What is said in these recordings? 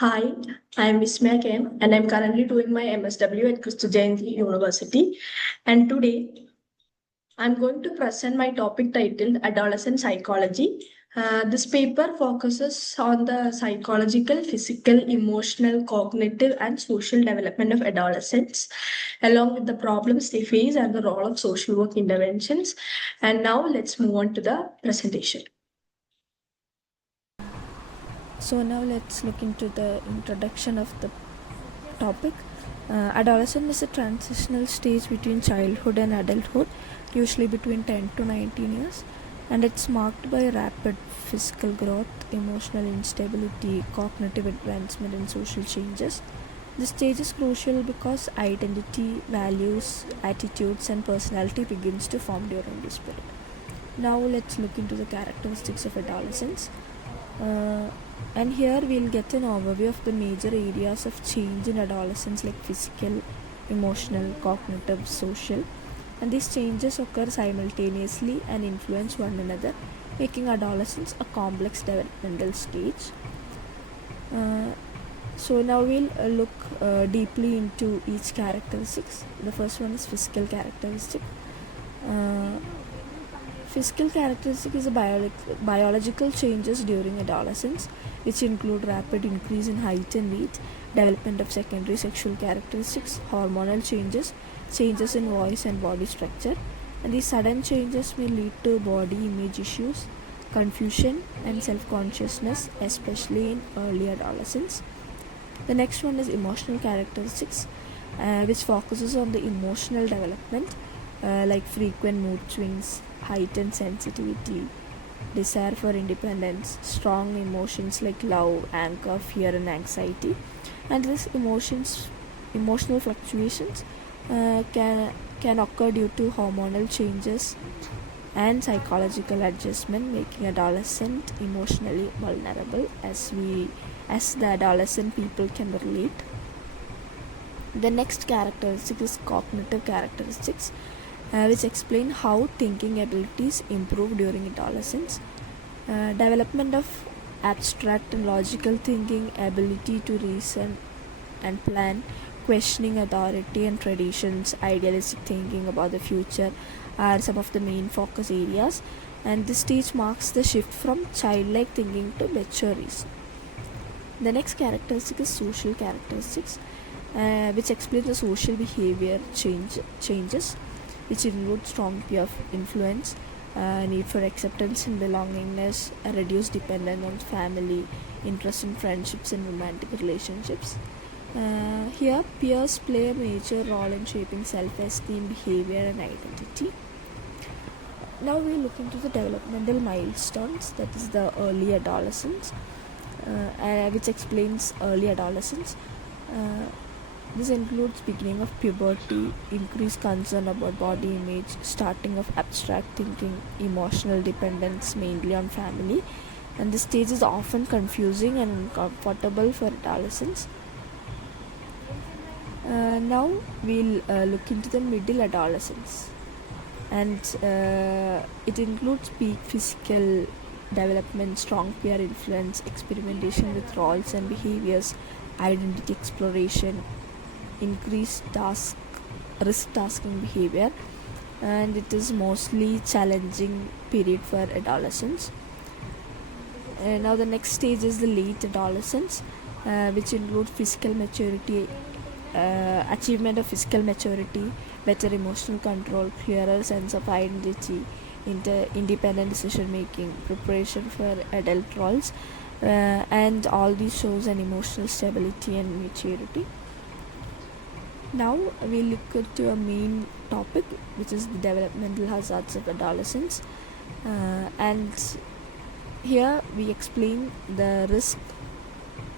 Hi, I'm Vismaya Kem and I'm currently doing my MSW at Christ Jayanti University. And today I'm going to present my topic titled Adolescent Psychology. This paper focuses on the psychological, physical, emotional, cognitive, and social development of adolescents, along with the problems they face and the role of social work interventions. And now let's move on to the presentation. So now let's look into the introduction of the topic. Adolescence is a transitional stage between childhood and adulthood, usually between 10 to 19 years, and it's marked by rapid physical growth, emotional instability, cognitive advancement, and social changes. This stage is crucial because identity, values, attitudes, and personality begins to form during this period. Now let's look into the characteristics of adolescence. Uh, and here we'll get an overview of the major areas of change in adolescence, like physical, emotional, cognitive, social. And these changes occur simultaneously and influence one another, making adolescence a complex developmental stage. Uh, so now we'll look deeply into each characteristics. The first one is physical characteristic. Uh, Physical characteristic is a biological changes during adolescence, which include rapid increase in height and weight, development of secondary sexual characteristics, hormonal changes, changes in voice and body structure, and these sudden changes may lead to body image issues, confusion, and self-consciousness, especially in early adolescence. The next one is emotional characteristics, which focuses on the emotional development, like frequent mood swings, heightened sensitivity, desire for independence, strong emotions like love, anger, fear, and anxiety. And these emotional fluctuations can occur due to hormonal changes and psychological adjustment, making adolescent emotionally vulnerable, as the adolescent people can relate. The next characteristic is cognitive characteristics, which explain how thinking abilities improve during adolescence. Development of abstract and logical thinking, ability to reason and plan, questioning authority and traditions, idealistic thinking about the future are some of the main focus areas. And this stage marks the shift from childlike thinking to mature reason. The next characteristic is social characteristics, which explains the social behavior changes, which include strong peer influence, need for acceptance and belongingness, a reduced dependence on family, interest in friendships and romantic relationships. Here, peers play a major role in shaping self-esteem, behavior, and identity. Now we look into the developmental milestones, that is the early adolescence, which explains early adolescence. Uh, this includes beginning of puberty, increased concern about body image, starting of abstract thinking, emotional dependence mainly on family, and this stage is often confusing and uncomfortable for adolescents. Now we'll look into the middle adolescence, and it includes peak physical development, strong peer influence, experimentation with roles and behaviors, identity exploration, increased risk tasking behavior, and it is mostly challenging period for adolescents. Now the next stage is the late adolescence, which includes physical maturity, achievement of physical maturity, better emotional control, clearer sense of identity, independent decision making, preparation for adult roles, and all these shows an emotional stability and maturity. Now we look into a main topic, which is the developmental hazards of adolescence, and here we explain the risk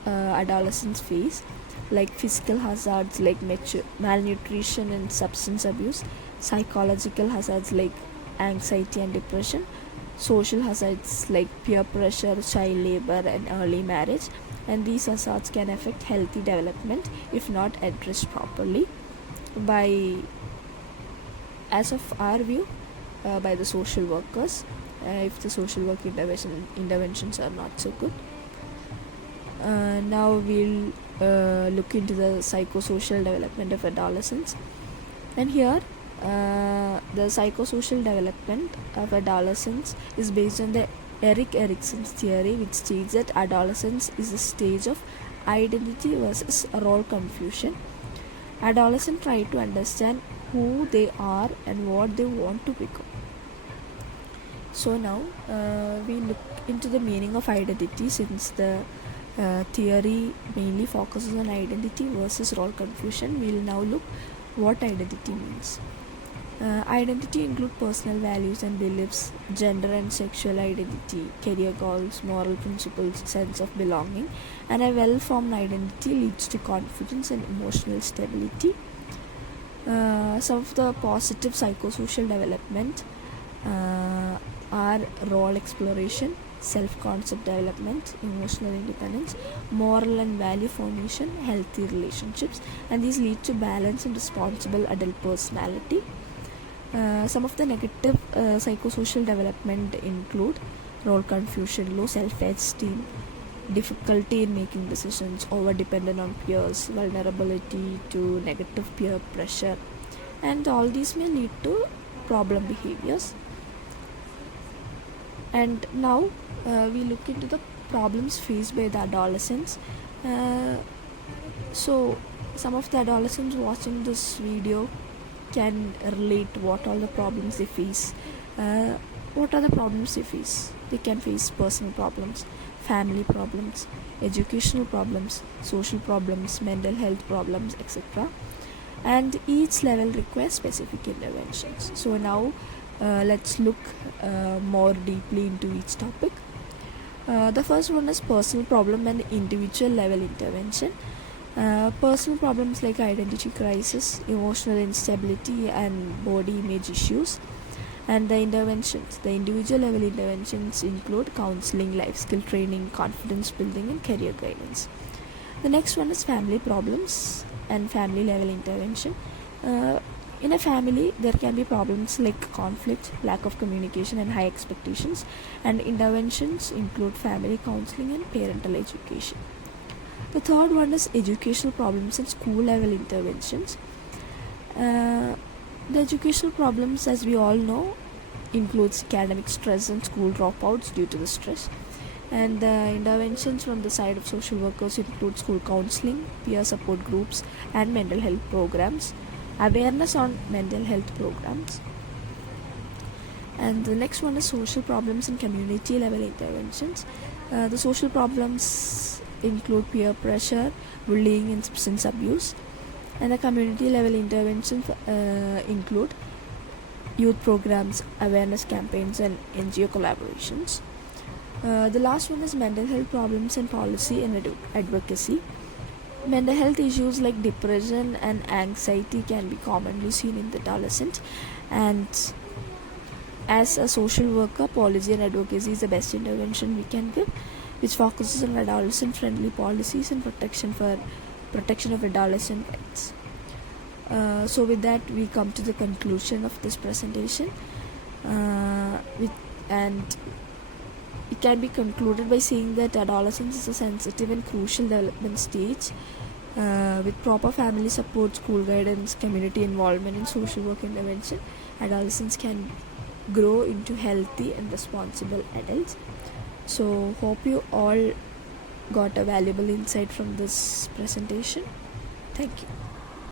adolescents face, like physical hazards like malnutrition and substance abuse, psychological hazards like anxiety and depression, social hazards like peer pressure, child labor, and early marriage. And these hazards can affect healthy development if not addressed properly by, as of our view, by the social workers, if the social work interventions are not so good. Now we'll look into the psychosocial development of adolescents. And here, the psychosocial development of adolescence is based on the Erik Erikson's theory, which states that adolescence is a stage of identity versus role confusion. Adolescents try to understand who they are and what they want to become. So now we look into the meaning of identity, since the theory mainly focuses on identity versus role confusion. We will now look what identity means. Identity include personal values and beliefs, gender and sexual identity, career goals, moral principles, sense of belonging, and a well-formed identity leads to confidence and emotional stability. Some of the positive psychosocial development are role exploration, self-concept development, emotional independence, moral and value formation, healthy relationships, and these lead to balanced and responsible adult personality. Some of the negative psychosocial development include role confusion, low self-esteem, difficulty in making decisions, over-dependent on peers, vulnerability to negative peer pressure, and all these may lead to problem behaviors. And now we look into the problems faced by the adolescents. So some of the adolescents watching this video can relate what all the problems they face. What are the problems they face? They can face personal problems, family problems, educational problems, social problems, mental health problems, etc. And each level requires specific interventions. So now let's look more deeply into each topic. The first one is personal problem and individual level intervention. Personal problems like identity crisis, emotional instability, and body image issues. And the interventions, the individual level interventions include counseling, life skill training, confidence building, and career guidance. The next one is family problems and family level intervention. In a family, there can be problems like conflict, lack of communication, and high expectations, and interventions include family counseling and parental education. The third one is educational problems and school level interventions. The educational problems, as we all know, includes academic stress and school dropouts due to the stress. And the interventions from the side of social workers include school counseling, peer support groups, and mental health programs, awareness on mental health programs. And the next one is social problems and community level interventions. The social problems include peer pressure, bullying, and substance abuse. And the community level interventions include youth programs, awareness campaigns, and NGO collaborations. The last one is mental health problems and policy and advocacy. Mental health issues like depression and anxiety can be commonly seen in the adolescent, and as a social worker, policy and advocacy is the best intervention we can give, which focuses on adolescent friendly policies and protection of adolescent rights. So with that, we come to the conclusion of this presentation, and it can be concluded by saying that adolescence is a sensitive and crucial development stage. With proper family support, school guidance, community involvement, and social work intervention, adolescents can grow into healthy and responsible adults. So hope you all got a valuable insight from this presentation. Thank you.